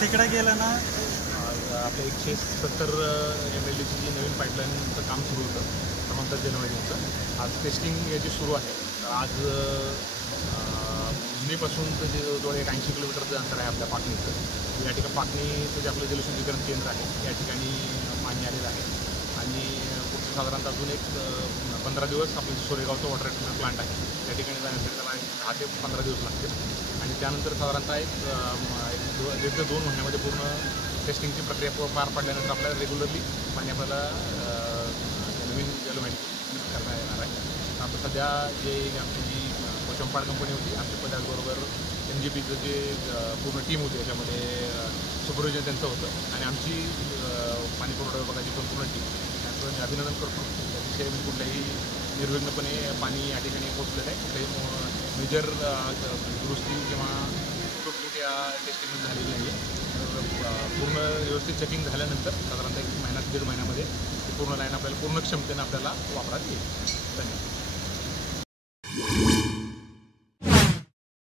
तिकडे गेलं ना आपल्या 170 MLDची जी नवीन पाईपलाईनचं काम सुरू होतं समांतर जलवाहिनीचं आज टेस्टिंग याची सुरू आहे. आज उजनीपासून तर जवळ 80 किलोमीटरचं अंतर आहे आपल्या पाटणीचं. या ठिकाणी पाटणीचं जे आपलं जलशुद्धीकरण केंद्र आहे या ठिकाणी पाणी आलेलं आहे आणि पुढचं साधारणतः अजून एक 15 दिवस आपलं सोरेगावचं वॉटर ट्रीटमेंट प्लांट आहे त्या ठिकाणी जाण्यासाठी त्याला 10 ते 15 दिवस लागतील आणि त्यानंतर साधारणतः एक 1.5 ते 2 महिन्यामध्ये पूर्ण टेस्टिंगची प्रक्रिया पार पडल्यानंतर आपल्याला रेग्युलरली पाणी आपल्याला नवीन जलवाहिनी करण्यात येणार आहे. आता सध्या जे आमची जी चंपाड कंपनी होती आमच्या त्याचबरोबर NGPचं जे पूर्ण टीम होती याच्यामध्ये सुपरविजन त्यांचं होतं आणि आमची पाणी पुरवठा विभागाची पण पूर्ण टीम यांचं मी अभिनंदन करतो. त्याविषयी म्हणजे कुठल्याही निर्विघ्नपणे पाणी या ठिकाणी पोहोचलेलं आहे. कुठल्याही मेजर दुरुस्ती किंवा त्रुटी या टेस्टिंगमध्ये झालेली नाही आहे. पूर्ण व्यवस्थित चेकिंग झाल्यानंतर साधारणतः 1 महिना ते 1.5 महिन्यामध्ये पूर्ण लाईन आपल्याला पूर्ण क्षमतेनं आपल्याला वापरात येईल. धन्यवाद.